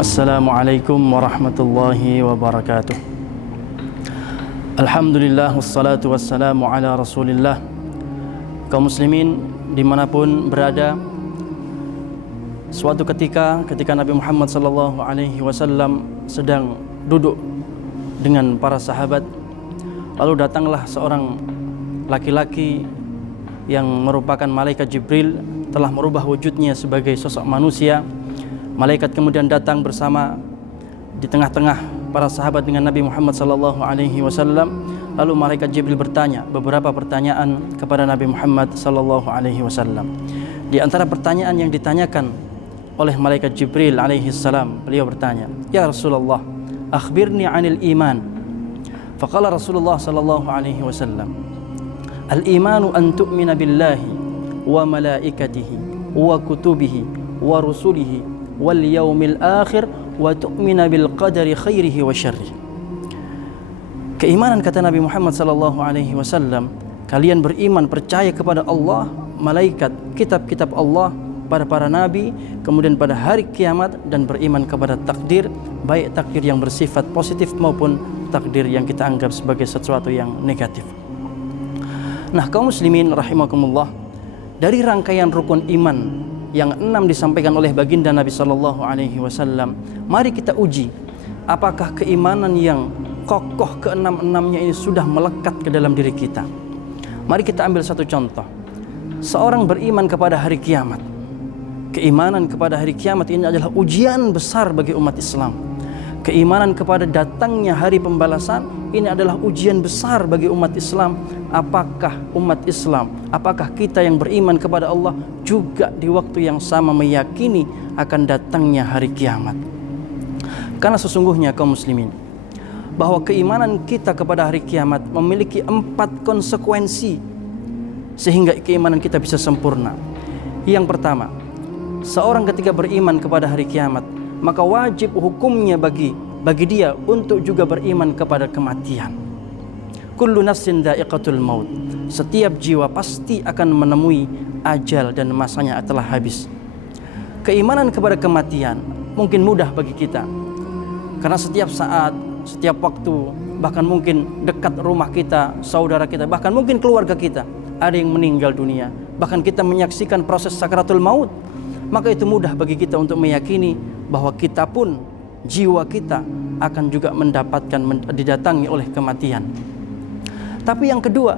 Assalamualaikum warahmatullahi wabarakatuh. Alhamdulillah wassalatu wassalamu ala rasulillah. Kaum muslimin dimanapun berada, suatu ketika Nabi Muhammad SAW sedang duduk dengan para sahabat, lalu datanglah seorang laki-laki yang merupakan malaikat Jibril, telah merubah wujudnya sebagai sosok manusia. Malaikat kemudian datang bersama di tengah-tengah para sahabat dengan Nabi Muhammad SAW. Lalu malaikat Jibril bertanya beberapa pertanyaan kepada Nabi Muhammad SAW. Di antara pertanyaan yang ditanyakan oleh malaikat Jibril alaihissalam, beliau bertanya, "Ya Rasulullah, akhbirni 'anil iman." Faqala Rasulullah SAW, "Al-imanu an tu'mina billahi wa malaikatihi wa kutubihi wa rusulihi wal yaumil akhir wa tu'mina bil qadari khairihi wa syarrihi." Keimanan, kata Nabi Muhammad SAW, kalian beriman, percaya kepada Allah, malaikat, kitab-kitab Allah, pada para nabi, kemudian pada hari kiamat, dan beriman kepada takdir, baik takdir yang bersifat positif maupun takdir yang kita anggap sebagai sesuatu yang negatif. Nah, kaum muslimin rahimakumullah, dari rangkaian rukun iman yang 6 disampaikan oleh baginda Nabi SAW, mari kita uji apakah keimanan yang kokoh ke-6-6-nya ini sudah melekat ke dalam diri kita. Mari kita ambil satu contoh. Seorang beriman kepada hari kiamat. Keimanan kepada hari kiamat ini adalah ujian besar bagi umat Islam. Keimanan kepada datangnya hari pembalasan ini adalah ujian besar bagi umat Islam. Apakah umat Islam, apakah kita yang beriman kepada Allah juga di waktu yang sama meyakini akan datangnya hari kiamat? Karena sesungguhnya kaum muslimin, bahwa keimanan kita kepada hari kiamat memiliki 4 konsekuensi sehingga keimanan kita bisa sempurna. Yang pertama, seorang ketika beriman kepada hari kiamat, maka wajib hukumnya bagi dia untuk juga beriman kepada kematian. Kullu nafsin dha'iqatul maut. Setiap jiwa pasti akan menemui ajal dan masanya telah habis. Keimanan kepada kematian mungkin mudah bagi kita, karena setiap saat, setiap waktu, bahkan mungkin dekat rumah kita, saudara kita, bahkan mungkin keluarga kita, ada yang meninggal dunia. Bahkan kita menyaksikan proses sakaratul maut. Maka itu mudah bagi kita untuk meyakini bahwa kita pun, jiwa kita akan juga didatangi oleh kematian. Tapi yang kedua,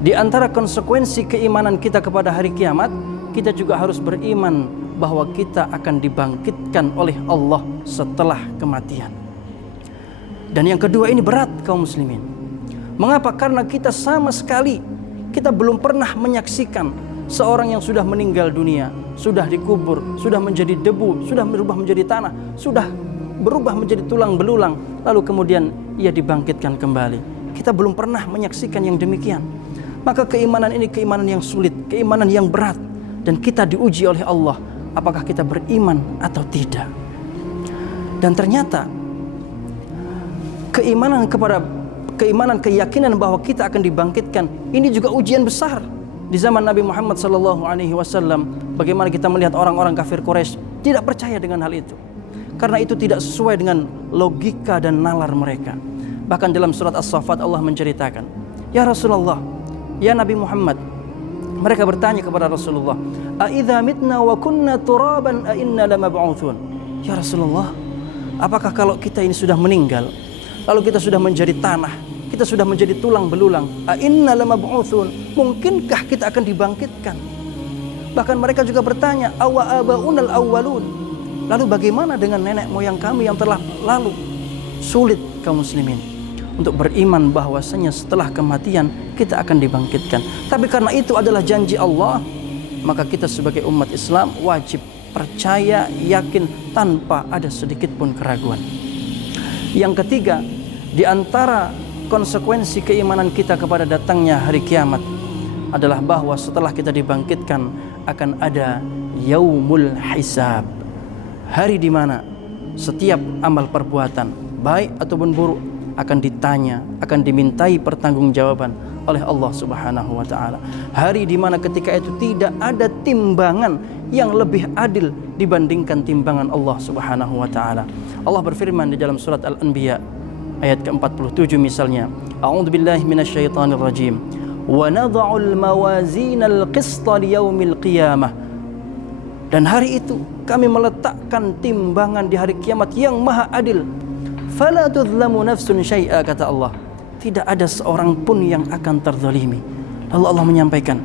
di antara konsekuensi keimanan kita kepada hari kiamat, kita juga harus beriman bahwa kita akan dibangkitkan oleh Allah setelah kematian. Dan yang kedua ini berat kaum muslimin. Mengapa? Karena kita sama sekali kita belum pernah menyaksikan seorang yang sudah meninggal dunia, sudah dikubur, sudah menjadi debu, sudah berubah menjadi tanah, sudah berubah menjadi tulang belulang, lalu kemudian ia dibangkitkan kembali. Kita belum pernah menyaksikan yang demikian. Maka keimanan ini keimanan yang sulit, keimanan yang berat, dan kita diuji oleh Allah apakah kita beriman atau tidak. Dan ternyata keyakinan bahwa kita akan dibangkitkan ini juga ujian besar. Di zaman Nabi Muhammad SAW, bagaimana kita melihat orang-orang kafir Quraisy tidak percaya dengan hal itu, karena itu tidak sesuai dengan logika dan nalar mereka. Bahkan dalam surat As-Saffat Allah menceritakan, "Ya Rasulullah, ya Nabi Muhammad," mereka bertanya kepada Rasulullah, "A idza mitna wa kunna turaban a inna lamab'utsun?" Ya Rasulullah, apakah kalau kita ini sudah meninggal, lalu kita sudah menjadi tanah, kita sudah menjadi tulang belulang, a inna lamab'utsun, mungkinkah kita akan dibangkitkan? Bahkan mereka juga bertanya, awa abaunal awwalun, lalu bagaimana dengan nenek moyang kami yang telah lalu? Sulit kaum muslimin untuk beriman bahwasanya setelah kematian kita akan dibangkitkan. Tapi karena itu adalah janji Allah, maka kita sebagai umat Islam wajib percaya, yakin tanpa ada sedikit pun keraguan. Yang ketiga, di antara konsekuensi keimanan kita kepada datangnya hari kiamat adalah bahwa setelah kita dibangkitkan akan ada yaumul hisab, hari di mana setiap amal perbuatan baik ataupun buruk akan ditanya, akan dimintai pertanggungjawaban oleh Allah Subhanahu wa taala. Hari di mana ketika itu tidak ada timbangan yang lebih adil dibandingkan timbangan Allah Subhanahu wa taala. Allah berfirman di dalam surat Al-Anbiya ayat ke-47 misalnya, A'udzubillahi minasyaitonir rajim. Wa nadha'ul mawazinal qista liyaumil qiyamah. Dan hari itu kami meletakkan timbangan di hari kiamat yang maha adil. Fala tudhlamu nafsun syai'a, kata Allah. Tidak ada seorang pun yang akan terzalimi. Lalu Allah menyampaikan,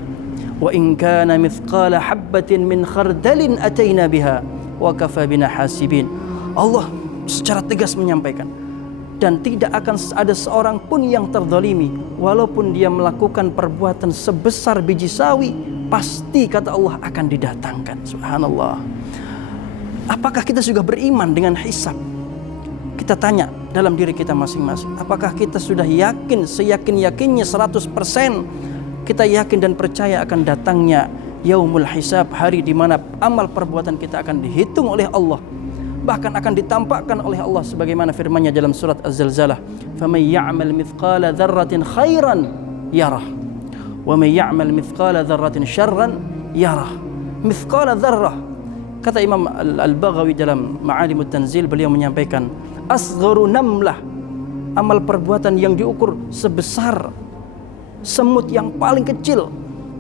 wa in kana mithqala habbatin min khardalin ataina biha wa kafa bina hasibin. Allah secara tegas menyampaikan, dan tidak akan ada seorang pun yang terzalimi walaupun dia melakukan perbuatan sebesar biji sawi, pasti kata Allah akan didatangkan. Subhanallah. Apakah kita juga beriman dengan hisab? Kita tanya dalam diri kita masing-masing, apakah kita sudah yakin, seyakin-yakinnya 100% kita yakin dan percaya akan datangnya yaumul hisab, hari di mana amal perbuatan kita akan dihitung oleh Allah, bahkan akan ditampakkan oleh Allah sebagaimana firman-Nya dalam surat Az-Zalzalah, "Faman ya'mal mithqala dzarratin khairan yarah, wa man ya'mal mithqala dzarratin syarran yarah." Mithqala dzarrah, kata Imam Al-Baghawi dalam Ma'alimut Tanzil, beliau menyampaikan asgharu namlah, amal perbuatan yang diukur sebesar semut yang paling kecil,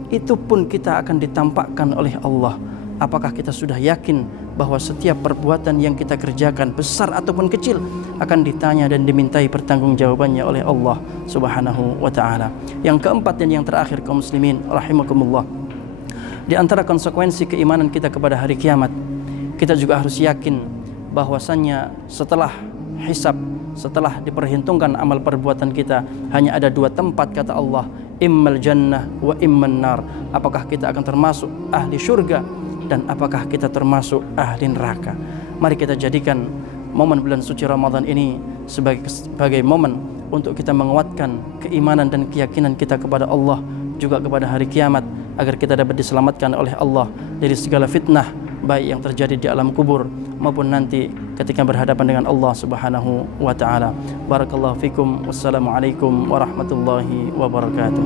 itu pun kita akan ditampakkan oleh Allah. Apakah kita sudah yakin bahwa setiap perbuatan yang kita kerjakan, besar ataupun kecil, akan ditanya dan dimintai pertanggungjawabannya oleh Allah Subhanahu wa taala. Yang keempat dan yang terakhir, kaum muslimin rahimakumullah, di antara konsekuensi keimanan kita kepada hari kiamat, kita juga harus yakin bahwasannya setelah hisab, setelah diperhitungkan amal perbuatan kita, hanya ada dua tempat kata Allah, immal jannah wa imman nar. Apakah kita akan termasuk ahli syurga dan apakah kita termasuk ahli neraka? Mari kita jadikan momen bulan suci Ramadan ini sebagai momen untuk kita menguatkan keimanan dan keyakinan kita kepada Allah, juga kepada hari kiamat, agar kita dapat diselamatkan oleh Allah dari segala fitnah, baik yang terjadi di alam kubur maupun nanti ketika berhadapan dengan Allah Subhanahu wa taala. Barakallahu fikum. Wassalamualaikum warahmatullahi wabarakatuh.